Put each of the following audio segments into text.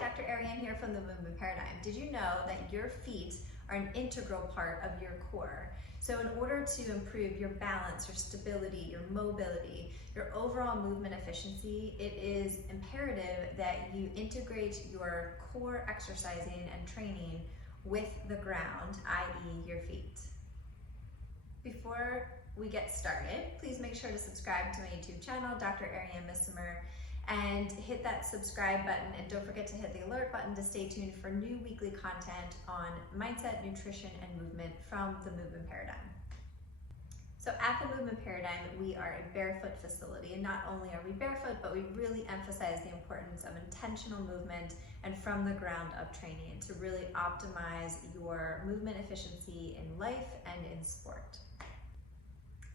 Dr. Ariane here from the Movement Paradigm. Did you know that your feet are an integral part of your core? So in order to improve your balance, your stability, your mobility, your overall movement efficiency, it is imperative that you integrate your core exercising and training with the ground, i.e. your feet. Before we get started, please make sure to subscribe to my YouTube channel, Dr. Ariane Missimer, and hit that subscribe button, and don't forget to hit the alert button to stay tuned for new weekly content on mindset, nutrition, and movement from the Movement Paradigm. So at the Movement Paradigm, we are a barefoot facility, and not only are we barefoot, but we really emphasize the importance of intentional movement and from the ground up training to really optimize your movement efficiency in life and in sport.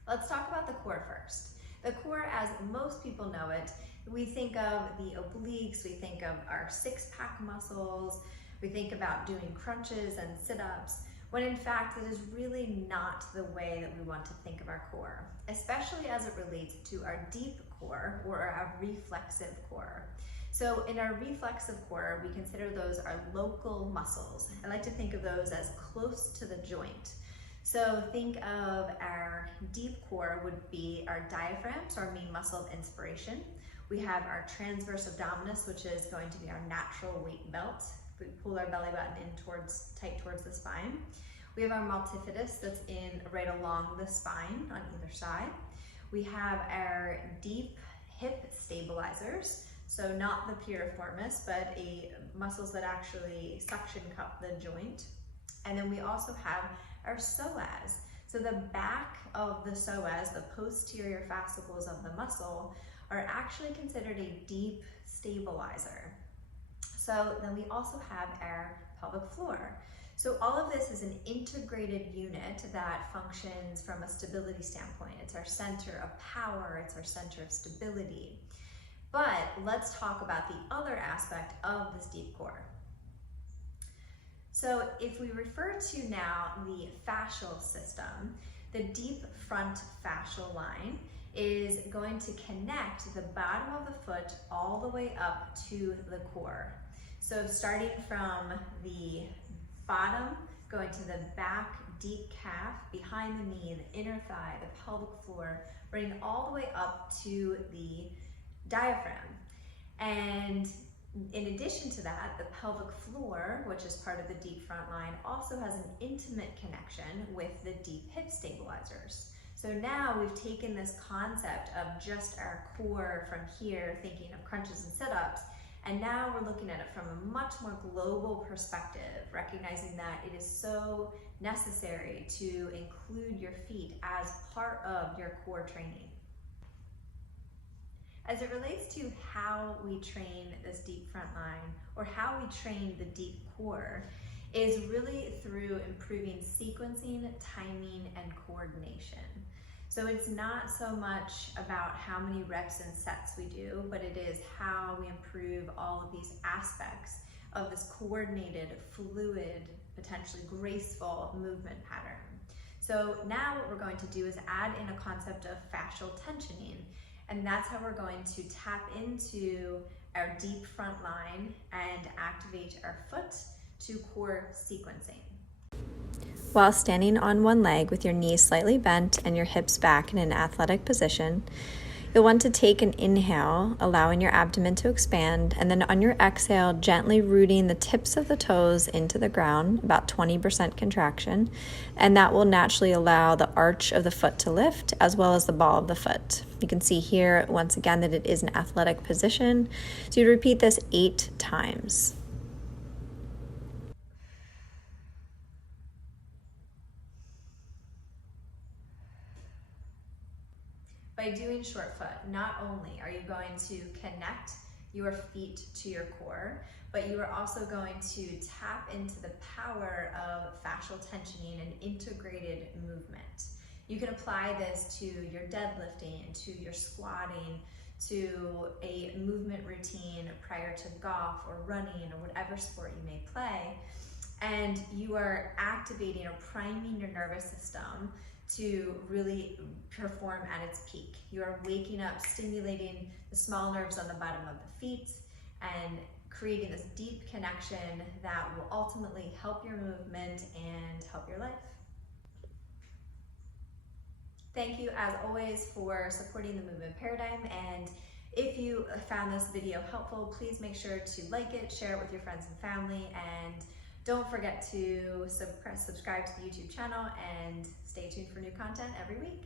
Let's talk about the core first. The core, as most people know it, we think of the obliques, we think of our six-pack muscles, we think about doing crunches and sit-ups, when in fact it is really not the way that we want to think of our core, especially as it relates to our deep core or our reflexive core. So in our reflexive core, we consider those our local muscles. I like to think of those as close to the joint. So think of our deep core would be our diaphragms, our main muscle of inspiration. We have our transverse abdominis, which is going to be our natural weight belt. We pull our belly button in tight towards the spine. We have our multifidus that's in right along the spine on either side. We have our deep hip stabilizers. So not the piriformis, but muscles that actually suction cup the joint. And then we also have our psoas. So the back of the psoas, the posterior fascicles of the muscle, are actually considered a deep stabilizer. So then we also have our pelvic floor. So all of this is an integrated unit that functions from a stability standpoint. It's our center of power, it's our center of stability. But let's talk about the other aspect of this deep core. So if we refer to now the fascial system, the deep front fascial line is going to connect the bottom of the foot all the way up to the core. So starting from the bottom, going to the back deep calf, behind the knee, the inner thigh, the pelvic floor, bringing all the way up to the diaphragm. And in addition to that, the pelvic floor, which is part of the deep front line, also has an intimate connection with the deep hip stabilizers. So now we've taken this concept of just our core from here, thinking of crunches and sit-ups, and now we're looking at it from a much more global perspective, recognizing that it is so necessary to include your feet as part of your core training. As it relates to how we train this deep front line, or how we train the deep core, is really through improving sequencing, timing, and coordination. So it's not so much about how many reps and sets we do, but it is how we improve all of these aspects of this coordinated, fluid, potentially graceful movement pattern. So now what we're going to do is add in a concept of fascial tensioning, and that's how we're going to tap into our deep front line and activate our foot to core sequencing. While standing on one leg with your knees slightly bent and your hips back in an athletic position, you'll want to take an inhale, allowing your abdomen to expand, and then on your exhale, gently rooting the tips of the toes into the ground, about 20% contraction, and that will naturally allow the arch of the foot to lift as well as the ball of the foot. You can see here once again that it is an athletic position, so you repeat this 8 times. By doing short foot, not only are you going to connect your feet to your core, but you are also going to tap into the power of fascial tensioning and integrated movement. You can apply this to your deadlifting, to your squatting, to a movement routine prior to golf or running or whatever sport you may play. And you are activating or priming your nervous system to really perform at its peak. You are waking up, stimulating the small nerves on the bottom of the feet and creating this deep connection that will ultimately help your movement and help your life. Thank you as always for supporting the movement paradigm, and if you found this video helpful, please make sure to like it, share it with your friends and family, and don't forget to subscribe to the YouTube channel and stay tuned for new content every week.